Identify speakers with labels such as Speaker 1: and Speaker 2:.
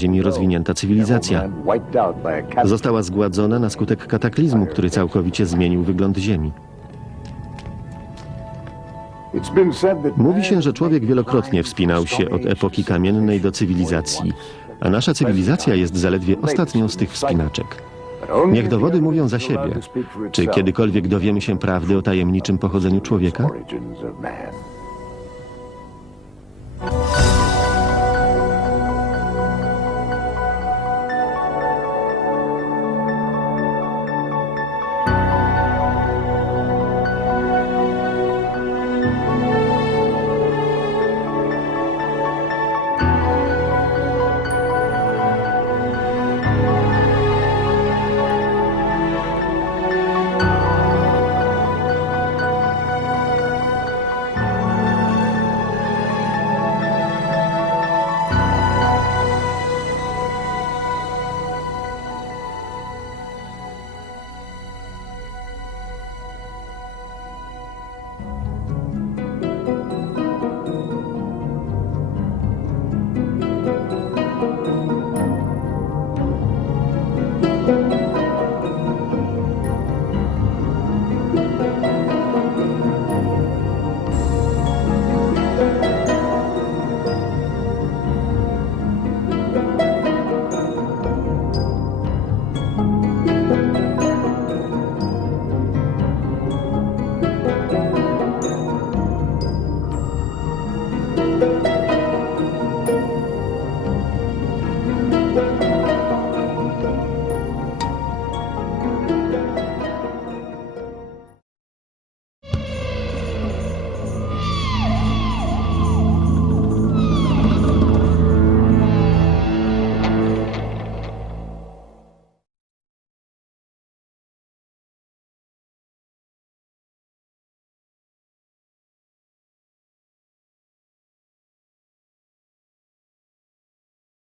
Speaker 1: Ziemi rozwinięta cywilizacja. Została zgładzona na skutek kataklizmu, który całkowicie zmienił wygląd Ziemi. Mówi się, że człowiek wielokrotnie wspinał się od epoki kamiennej do cywilizacji, a nasza cywilizacja jest zaledwie ostatnią z tych wspinaczek. Niech dowody mówią za siebie. Czy kiedykolwiek dowiemy się prawdy o tajemniczym pochodzeniu człowieka?